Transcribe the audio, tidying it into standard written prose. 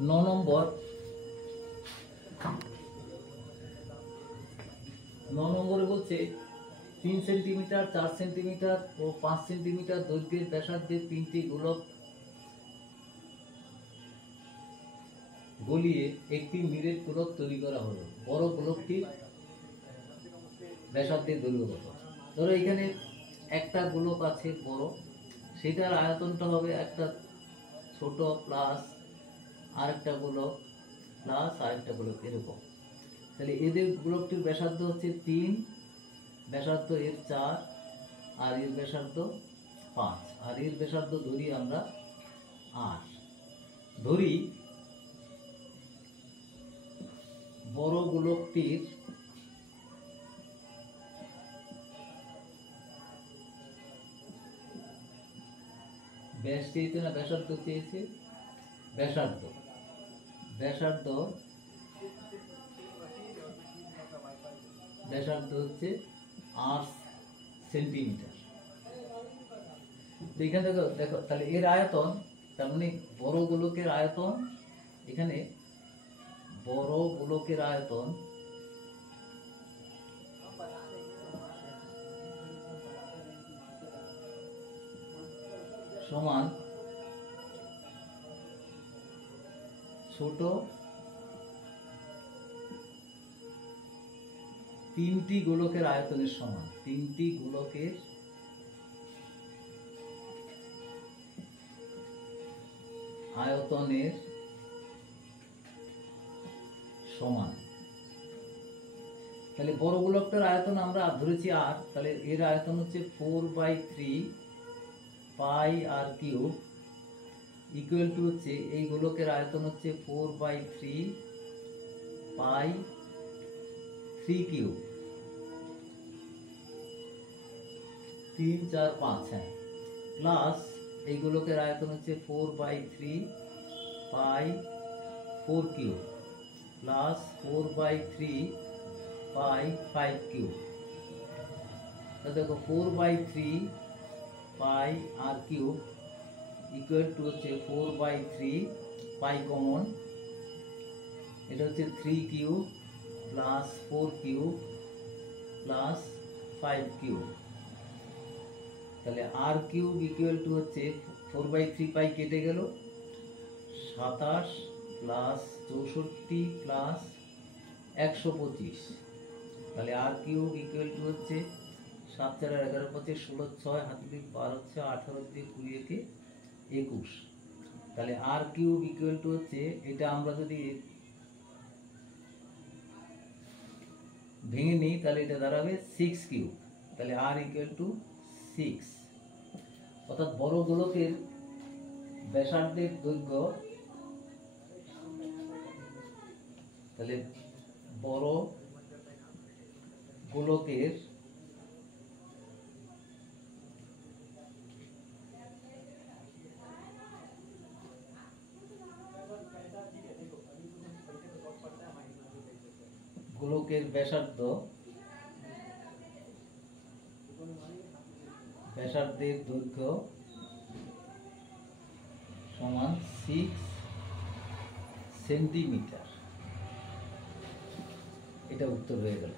নম্বর 9 নম্বরে বলছে 3 centimetre, 4 centimetre ও 5 centimetre দৈর্ঘ্যের ব্যাসার্ধের 3টি গোলক গলিয়ে একটি নিরেট গোলক তৈরি করা হলো। বড় গোলকটির ব্যাসার্ধের দৈর্ঘ্য কত? ধরো এখানে একটা গোলক আছে বড়, সেটার আয়তনটা হবে একটা ছোট প্লাস আরেকটা গোলক প্লাস আরেকটা গোলক, এরকম। তাহলে এদের গোলকটির ব্যাসার্ধ হচ্ছে 3, ব্যাসার্ধ এর 4 আর এর ব্যাসার্ধ 5, আর এর ব্যাসার্ধ ধরি আমরা 8। ধরি বড় গোলকটির ব্যাস চেয়েছে না ব্যাসার্ধ চেয়েছে? ব্যাসার্ধ হচ্ছে 8 সেন্টিমিটার। তো এখানে দেখো তাহলে এর আয়তন, তার মানে বড় গোলকের আয়তন, এখানে বড় গোলকের আয়তন সমান ছোট 3টি গোলকের আয়তনের সমান। 3টি গোলকের আয়তনের সমান। তাহলে বড় গোলকটার আয়তন আমরা ধরেছি আর, তাহলে এর আয়তন হচ্ছে 4/3 পাই আর কিউব ইকুয়াল টু হচ্ছে এই গোলকের আয়তন হচ্ছে 4/3 পাই 3 কিউব, 3 4 5, হ্যাঁ, প্লাস এই গোলকের আয়তন হচ্ছে 4/3 পাই 4 কিউব প্লাস 4/3 পাই 5 কিউব। দেখো 4/3 পাই আর কিউব ইকুয়াল টু হচ্ছে 4/3 পাই কমন, এটা হচ্ছে 3 cube plus 4 cube plus 5 cube. তাহলে আর কিউব ইকুয়াল টু হচ্ছে 4/3 পাই কেটে গেল, 27 প্লাস 64 প্লাস 125। তাহলে আর কিউব ইকুয়াল টু হচ্ছে 7 4 11 25 16 6 হাতে 12 হচ্ছে 18 দিয়ে 20 কে 21। তাহলে আর কিউব ইকুয়াল টু হচ্ছে, এটা আমরা যদি ভেঙে নিই তাহলে এটা দাঁড়াবে 6 কিউব। তাহলে আর ইকুয়াল টু 6। অর্থাৎ বড় গোলকের ব্যাসার্ধের দৈর্ঘ্য, তাহলে বড় গোলকের ব্যাসার্ধের দৈর্ঘ্য সমান 6 সেন্টিমিটার। এটা উত্তর হয়ে গেল।